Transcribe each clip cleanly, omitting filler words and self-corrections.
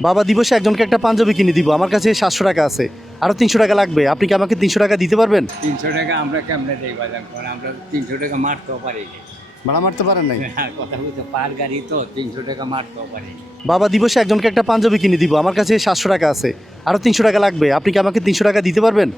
বাবা দিবসে একজনকে একটা পাঞ্জাবি কিনে দিব, আমার কাছে 700 টাকা আছে, আরও 300 টাকা লাগবে। আপনি কি আমাকে 300 টাকা দিতে পারবেন? 300 টাকা আমরা কেমনে দেই বাজার, কারণ আমরা 300 টাকা মারতেও পারি না। ভাড়া মারতে পারেন নাই? হ্যাঁ, কথা বলতে পার গাড়ি তো 300 টাকা মারতেও পারি না। বাবা দিবসে একজনকে একটা পাঞ্জাবি কিনে দিব, আমার কাছে 700 টাকা আছে, আরও 300 টাকা লাগবে। আপনি কি আমাকে 300 টাকা দিতে পারবেন?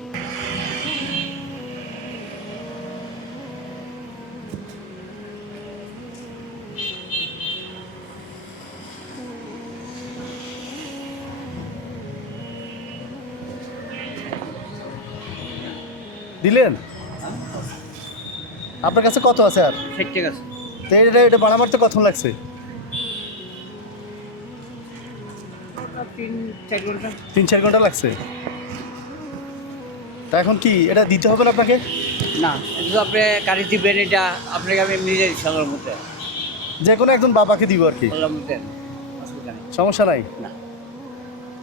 দিলেন? আপনার কাছে কত আছে আর? 60 টাকা আছে। তো এটা ভাড়া মারতে কতক্ষণ লাগছে? 3-4 ঘন্টা। 3-4 ঘন্টা লাগছে। তা এখন কি এটা দিতে হবে না আপনাকে? না, কিন্তু আপনি গাড়ি দিবেন, এটা আপনাকে আমি নিজের ইচ্ছার মধ্যে যে কোনো একজন বাবাকে দিব আর কি, বললাম মধ্যে অসুবিধা নেই। সমস্যা নাই। না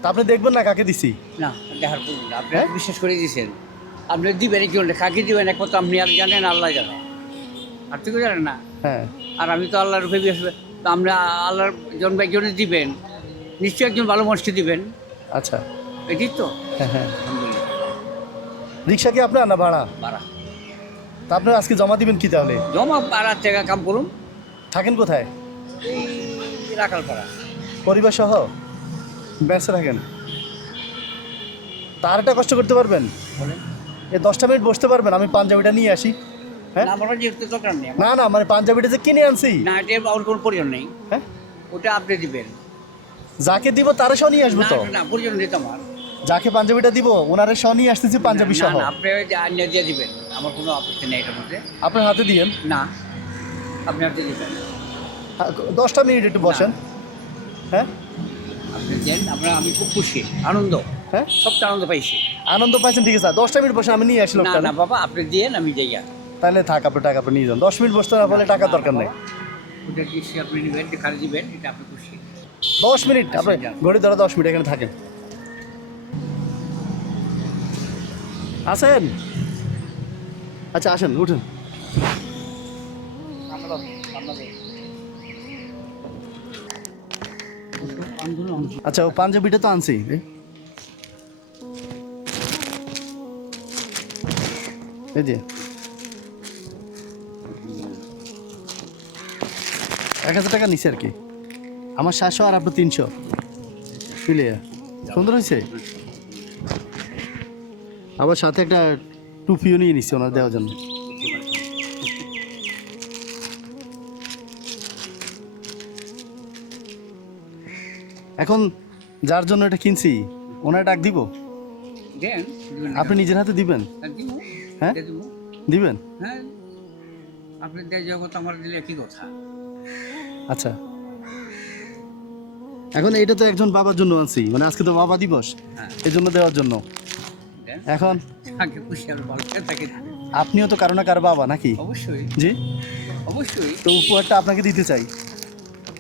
তা আপনি দেখবেন না কাকে দিছি? না, দেখার প্রয়োজন না। আপনি হ্যাঁ? বিশ্বাস করে দিয়েছেন, আপনি দিবেন একজন, কাকে দিবেন একমাত্র আপনি আর জানেন, আল্লাহ জানেন, আর তো কেউ জানেন না। হ্যাঁ, আর আমি তো আল্লাহর উপরে বিশ্বাস করি। তো আমরা আল্লাহর জন্ম একজনে দিবেন, নিশ্চয়ই একজন ভালো মানুষকে দিবেন, আচ্ছা। এটি তো হ্যাঁ হ্যাঁ। আলহামদুলিল্লাহ। রিক্সা কি আপনার না ভাড়া? পাড়া তা আপনি আজকে জমা দিবেন কি তাহলে? জমা পাড়ার জায়গা কাম করুন, থাকেন কোথায়? এই রাখাল পাড়া। পরিবার সহ ব্যস্ত থাকেন? তার একটা কষ্ট করতে পারবেন? বলেন। এই 10টা মিনিট বসতে পারবেন? আমি পাঞ্জাবিটা নিয়ে আসি। হ্যাঁ, না, আমার যেহেতু দরকার নেই। না না, মানে পাঞ্জাবিটা যে কিনে আনছি। না, এটা আমার কোনো প্রয়োজন নেই, হ্যাঁ, ওটা আপনি দিবেন। যাকে দিব তারে সহ নিয়ে আসবো না তো। না, প্রয়োজন নেই তো আমার। যাকে পাঞ্জাবিটা দিব ওনারে সহ নিয়ে আসতেছি পাঞ্জাবি না সহ। না, আপনি ওই যে আনিয়ে দিয়ে দিবেন, আমার কোনো আপত্তি নেই এটার মধ্যে। আপনার হাতে দিয়েন। না, আপনি হাতে দিবেন। 10টা মিনিট একটু বসেন। হ্যাঁ আপনি দেন, আমি খুব খুশি, আনন্দ, হ্যাঁ, সবটা আনন্দ পাইছি। আনন্দ পাইছেন, ঠিক আছে। 10টা মিনিট বসে আমি নিয়ে আসলাম। না না বাবা, আপনি দিয়েন, আমি যাই। তাহলে থাক, আপনার টাকা আপনি নিয়ে যান। 10 মিনিট বসতে না পারলে টাকার দরকার নেই। ওটা কি আপনি নেবেন, খালি দিবেন, এটা আপনি খুশি। 10 মিনিট আপনি যান। ঘড়ি ধরে 10 মিনিট এখানে থাকেন। আসেন, আচ্ছা আসেন, উঠেন। আচ্ছা, ও পাঞ্জাবিটা তো আনছি। এই যে 1000 টাকা নিছে আর কি। আমার 700 আর আপনার 300 মিলে সুন্দর হয়েছে। আবার সাথে একটা টুপিও নিয়ে নিচ্ছে ওনার দেওয়ার জন্য। এখন যার জন্য এটা কিনছি ওনার ডাক দিব? দেন, দিবেন না আপনি নিজের হাতে দিবেন? কেন? দিব, হ্যাঁ দিয়ে দিব। দিবেন? হ্যাঁ, আপনি দেয় জগৎ আমার দিলে কি কথা। আচ্ছা, এখন এইটা তো একজন বাবার জন্য আনছি, মানে আজকে তো বাবা দিবস, হ্যাঁ, এই জন্য দেওয়ার জন্য। দেন, এখন আগে খুশি আর ভালো থাকে। আপনিও তো কারো না কারো বাবা নাকি? অবশ্যই জি, অবশ্যই, তো উপহারটা আপনাকে দিতে চাই।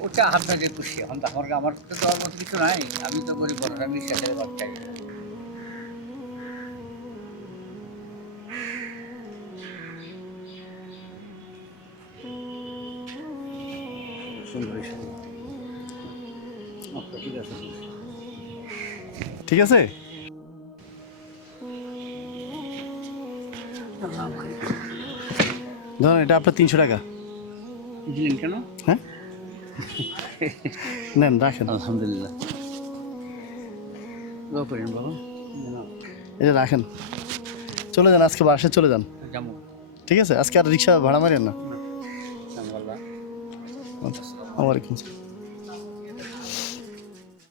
ওটা আপনাদের খুশি। এখন তো আমার তো দেওয়ার মতো কিছু নাই, আমি তো গরিব বড় ফ্যামিলির সাথে বাচ্চা। সুন্দর হিসাবে আচ্ছা, ঠিক আছে। ঠিক আছে, ধরুন এটা আপনার 300 টাকা। দিলেন কেন? হ্যাঁ, নেন রাখেন। আলহামদুলিল্লাহ, দোয়া করেন বাবা। এটা রাখেন, চলে যান, আজকে বাসায় চলে যান। যাবো। ঠিক আছে, আজকে আর রিক্সা ভাড়া মারেন না। আল্লাহ। ওয়ালাইকুম আসসালাম।